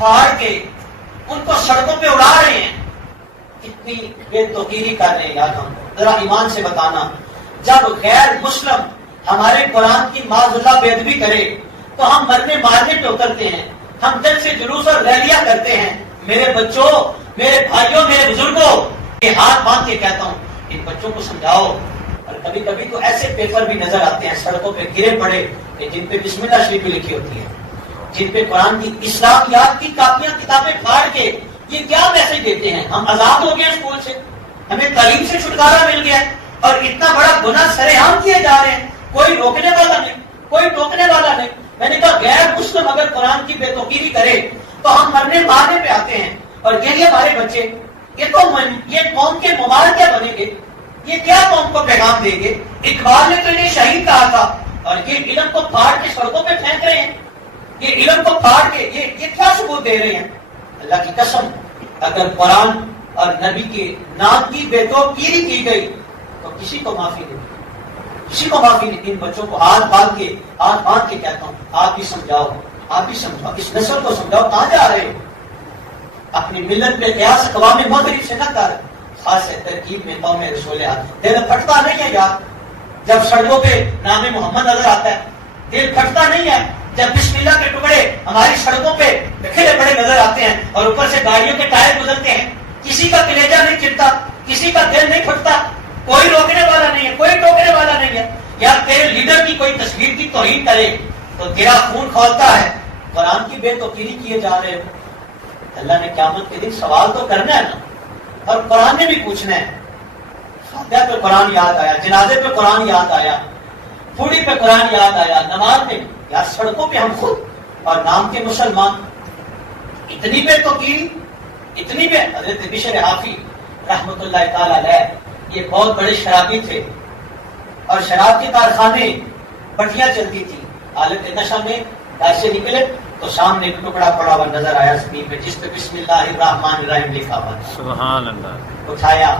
پھاڑ کے ان کو سڑکوں پہ اڑا رہے ہیں. کتنی بے توقیری کر رہے ہیں یار. ہم ذرا ایمان سے بتانا, جب غیر مسلم ہمارے قرآن کی معاذ اللہ بے ادبی کرے تو ہم مرنے مارنے پہ اترتے ہیں, ہم جب سے جلوس اور ریلیاں کرتے ہیں. میرے بچوں, میرے بھائیوں, میرے بزرگوں, یہ ہاتھ باندھ کے کہتا ہوں ان بچوں کو سمجھاؤ. اور کبھی کبھی تو ایسے پیپر بھی نظر آتے ہیں سڑکوں پہ گرے پڑے کہ جن پہ بسم اللہ شریف لکھی ہوتی ہے, جن پہ قرآن کی اسلامیات کی کاپیاں کتابیں پھاڑ کے یہ کیا میسج دیتے ہیں؟ ہم آزاد ہو گئے اسکول سے, ہمیں تعلیم سے چھٹکارا مل گیا ہے, اور اتنا بڑا گناہ سرے عام کیے جا رہے ہیں. کوئی روکنے والا نہیں, کوئی ٹوکنے والا نہیں. میں نے کہا غیر مسلم اگر قرآن کی بے توقیری کرے تو ہم مرنے مارنے پہ آتے ہیں. اور یہی ہمارے بچے, یہ قوم کے ممالک کیا بنیں گے, یہ کیا قوم کو پیغام دیں گے؟ اقبال نے تو انہیں شہید کہا تھا, اور یہ علم کو پھاڑ کے سڑکوں پہ پھینک رہے ہیں. یہ علم کو پھاڑ کے یہ کیا ثبوت دے رہے ہیں؟ اللہ کی قسم, اگر قرآن اور نبی کے نام کی بے توقیری کی گئی تو کسی کو معافی نہیں, کسی کو معافی نہیں. ان بچوں کو ہاتھ باندھ کے کہتا ہوں آپ بھی سمجھاؤ, آپ بھی سمجھاؤ, اس نسل کو سمجھاؤ کہاں جا رہے ہو. اپنی ملت پہ قیاس اقوام مغرب سے نہ کر, خاص ترکیب میں قوم رسول دل پھٹتا نہیں ہے یار. جب سڑکوں پہ نام محمد نظر آتا ہے دل پھٹتا نہیں ہے. جب بسم اللہ کے ٹکڑے ہماری سڑکوں پہ بکھرے پڑے نظر آتے ہیں اور اوپر سے گاڑیوں کے ٹائر گزرتے ہیں, کسی کا کلیجہ نہیں چڑھتا, کسی کا دل نہیں پھٹتا. کوئی روکنے والا نہیں ہے, کوئی ٹوکنے والا نہیں ہے. یا تیرے لیڈر کی کوئی تصویر کی توہین کرے تو تیرا خون کھولتا ہے. قرآن کی بے توقیری کیے جا رہے ہو. اللہ نے قیامت کے دن سوال تو کرنا ہے نا, اور قرآن نے بھی پوچھنا ہے. فاتحہ پہ قرآن یاد آیا, جنازے پہ قرآن یاد آیا, پھوڑی پہ قرآن یاد آیا, نماز پہ یا سڑکوں پہ ہم خود اور نام کے مسلمان اتنی بے توقیری, اتنی بے. حضرت بشر حافی رحمۃ اللہ تعالی علیہ یہ بہت بڑے شرابی تھے, اور شراب کے کارخانے بٹیاں چلتی تھی. حالت نشہ میں گھر سے نکلے تو سامنے ایک ٹکڑا پڑا ہوا نظر آیا زمین پہ جس پہ بسم اللہ الرحمن الرحیم لکھا ہوا. سبحان اللہ. اٹھایا,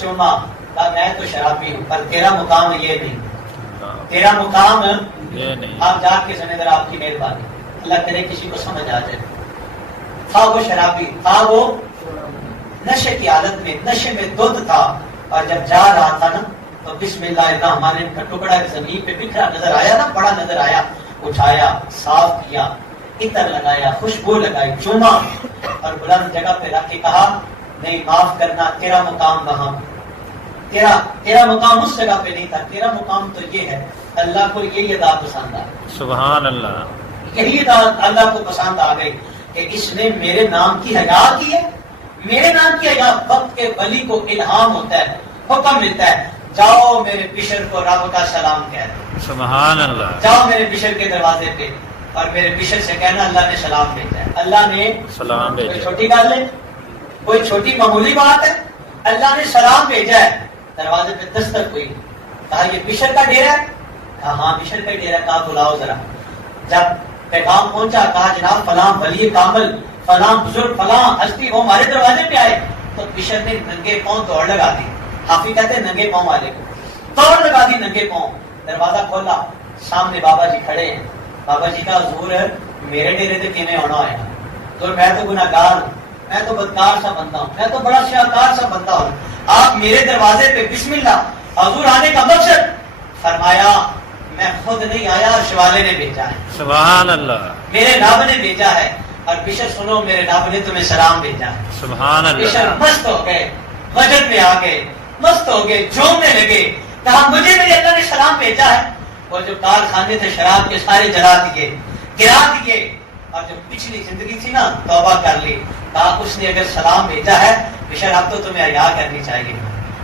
چوما, کہا میں تو شرابی ہوں پر تیرا مقام یہ نہیں, تیرا مقام یہ نہیں. آپ جا کے سنے ذرا, آپ کی مہربانی, اللہ کرے کسی کو سمجھ آ جائے. تھا وہ شرابی, تھا وہ نشے کی حالت میں, نشے میں دودھ تھا, اور جب جا رہا تھا نا تو بسم اللہ الرحمن الرحیم کا ٹکڑا زمین پہ بکھرا نظر آیا نا, بڑا نظر آیا. اٹھایا, صاف کیا, عطر لگایا, خوشبو لگائی, چوما, اور بلند جگہ پہ رکھ کے کہا نہیں معاف کرنا, تیرا مقام وہاں, تیرا مقام اس جگہ پہ نہیں تھا, تیرا مقام تو یہ ہے. اللہ کو یہی ادا پسند آ, سبحان اللہ, یہی ادا اللہ کو پسند آ گئی کہ اس نے میرے نام کی حیا کی ہے. میرے نام کی حیا, وقت کے ولی کو الہام ہوتا ہے, حکم ملتا ہے, جاؤ میرے بشر کو رب کا سلام کہہ دو. سبحان اللہ. جاؤ میرے بشر کے دروازے پہ اور میرے بشر سے کہنا اللہ نے سلام بھیجا ہے. اللہ نے سلام بھیجا. کوئی چھوٹی بات ہے, کوئی چھوٹی معمولی بات ہے, اللہ نے سلام بھیجا ہے. دروازے پہ دستک ہوئی, کہا یہ بشر کا ڈیرا ہے, کہا ہاں بشر کا ڈیرا. کہا بلاؤ ذرا. جب پیغام پہنچا کہا جناب فلاں ولی کامل, فلاں بزرگ, فلاں ہستی وہ ہمارے دروازے پہ آئے, تو بشر نے ننگے پاؤں دوڑ لگا دی. حافظ کہتے ہیں ننگے پاؤں والے کو دوڑ لگا دی, ننگے پاؤں. دروازہ کھولا, سامنے بابا جی کھڑے ہیں. بابا جی کا حضور ہے میرے ڈیرے سے کیویں ہونا ہے, تو میں تو گناہگار ہوں, میں تو بدکار سا بندہ ہوں, میں تو بڑا شیطان سا بندہ ہوں. آپ میرے دروازے پہ بسم اللہ, حضور آنے کا مقصد فرمایا میں خود نہیں آیا, شوالے نے بھیجا ہے. سبحان اللہ. میرے رب نے بھیجا ہے. اور بشر سنو, میرے رب نے تمہیں سلام بھیجا ہے. سبحان اللہ. بشر مست ہو گئے, مسجد میں آ گئے, مست ہو گئے, جھومنے لگے, کہا مجھے میرے اللہ نے سلام بھیجا ہے. اور جو کارخانے تھے شراب کے سارے جلا دیے, گرا دیے, اور جو پچھلی زندگی تھی نا توبہ کر لی. کہا اس نے اگر سلام بھیجا ہے بشر اب تو تمہیں حیا کرنی چاہیے.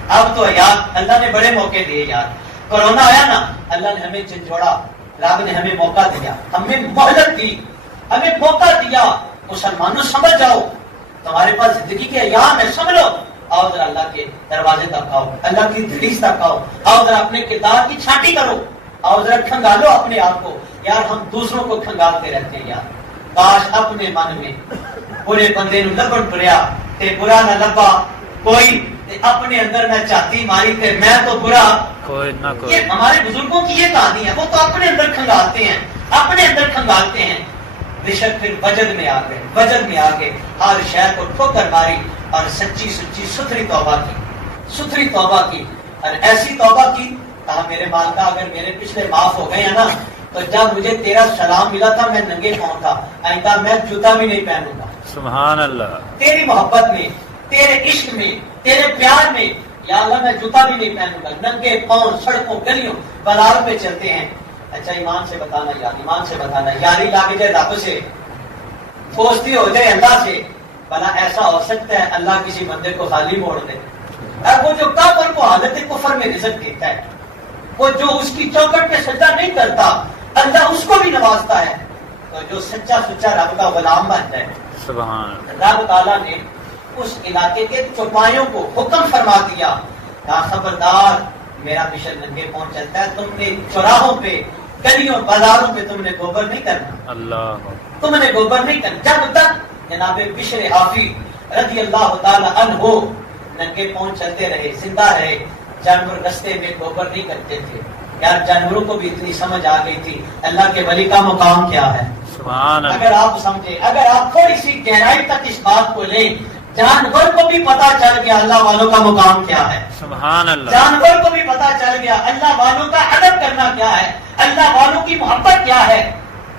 اب تو حیا, اللہ نے بڑے موقع دیے یار. کورونا آیا نا, اللہ نے ہمیں جھنجھوڑا, رب نے ہمیں موقع دیا, ہمیں مہلت دی, ہمیں موقع دیا. مسلمانوں سمجھ جاؤ, تمہارے پاس زندگی کے ایام ہے, سمجھ لو. آؤ ذرا اللہ کے دروازے تک آؤ, اللہ کی دہلیز تک آؤ, آؤ ذرا اپنے کردار کی چھانٹی کرو, آؤ ذرا کھنگالو اپنے آپ کو. یار ہم دوسروں کو کھنگالتے رہتے ہیں یار. کاش اپنے من میں برے بندے نو لبن پڑیا تے برا نہ لبا کوئی, اپنے اندر نہ چاہتی ماری تے میں تو برا کوئی نہ کوئی. یہ ہمارے بزرگوں کی یہ کہانی ہے, وہ تو اپنے اندر کھنگالتے ہیں, اپنے اندر کھنگالتے ہیں. بشر پھر وجد میں آ گئے, وجل میں آگے ہر شے کو ٹھوکر ماری اور سچی سچی ستھری توبہ کی اور ایسی توبہ کی. کہا میرے مالکا اگر میرے پچھلے معاف ہو گئے ہیں نا تو جب مجھے تیرا سلام ملا تھا میں ننگے پاؤں تھا, آئندہ میں جوتا بھی نہیں پہنوں گا. سبحان اللہ. تیری محبت میں, تیرے عشق میں, تیرے پیار میں یا اللہ میں جوتا بھی نہیں پہنوں گا. ننگے پاؤں سڑکوں گلیوں بازاروں پہ چلتے ہیں. اچھا ایمان سے بتانا یار, ایمان سے بتانا, یاری لاگ جائے رب سے, دوستی ہو جائے اللہ سے, بنا ایسا ہو سکتا ہے اللہ کسی بندے کو خالی موڑ دے؟ اور وہ جو کافر کو حالت کفر میں رزق دیتا ہے, وہ جو اس کی چوکٹ پہ سجدہ نہیں کرتا اللہ اس کو بھی نوازتا ہے. تو جو سچا سچا رب کا غلام بن جائے, سبحان اللہ تعالیٰ نے اس علاقے کے چوپایوں کو حکم فرما دیا, خبردار میرا مشن ننگے پہنچ چلتا ہے, تم نے چوراہوں پہ گلیوں بازاروں پہ تم نے گوبر نہیں کرنا, اللہ, تم نے گوبر نہیں کرنا. جب تک جناب بشر حافی رضی اللہ تعالی عنہ ننگے پہنچ چلتے رہے, زندہ رہے, جانور رستے میں گوبر نہیں کرتے تھے. یار جانوروں کو بھی اتنی سمجھ آ گئی تھی اللہ کے ولی کا مقام کیا ہے. سبحان اللہ. اگر آپ سمجھے, اگر آپ تھوڑی سی گہرائی تک اس بات کو لیں, جانور کو بھی پتا چل گیا اللہ والوں کا مقام کیا ہے. سبحان اللہ. جانور کو بھی پتا چل گیا اللہ والوں کا ادب کرنا کیا ہے, اللہ والوں کی محبت کیا ہے.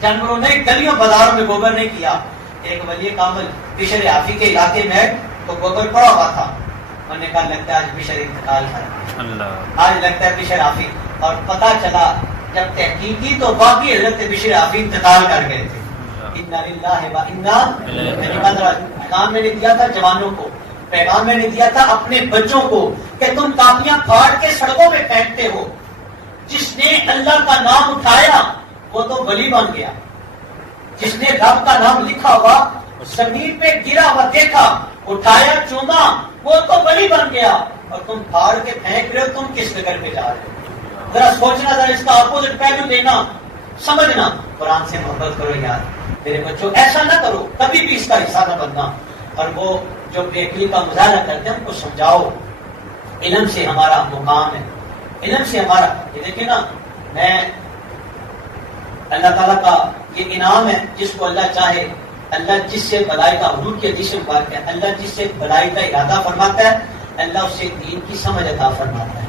جانوروں نے گلیوں بازاروں میں گوبر نہیں کیا. ایک ولی کامل بشر حافی کے علاقے میں تو گوبر پڑا ہوا تھا, انہوں نے کہا لگتا ہے آج بشر انتقال کر, اللہ, آج لگتا ہے بشر حافی. اور پتا چلا جب تحقیق کی تو باقی حضرت بشر حافی انتقال کر گئے تھے. انا للہ و انا, پیغام میں نے دیا تھا جوانوں کو, پیغام میں نے دیا تھا اپنے بچوں کو کہ تم کاپیاں پھاڑ کے سڑکوں پہ پھینکتے ہو. جس نے اللہ کا نام اٹھایا وہ تو ولی بن گیا. جس نے رب کا نام لکھا ہوا زمین پہ گرا ہوا دیکھا, اٹھایا, چوما, وہ تو ولی بن گیا. اور تم پھاڑ کے پھینک رہے ہو, تم کس نگر پہ جا رہے ہو؟ ذرا سوچنا, ذرا اس کا اپوزٹ پہلو دینا, سمجھنا. قرآن سے محبت کرو یار میرے بچوں, ایسا نہ کرو, کبھی بھی اس کا حصہ نہ بننا. اور وہ جو بے عقلی کا مظاہرہ کرتے ہیں ان کو سمجھاؤ علم سے ہمارا مقام ہے, علم سے ہمارا. یہ دیکھیں نا, میں اللہ تعالیٰ کا یہ انعام ہے, جس کو اللہ چاہے اللہ جس سے بلائی کا, حضور کی حدیث میں بات ہے, اللہ جس سے بلائی کا ارادہ فرماتا ہے اللہ اس سے دین کی سمجھ عطا فرماتا ہے.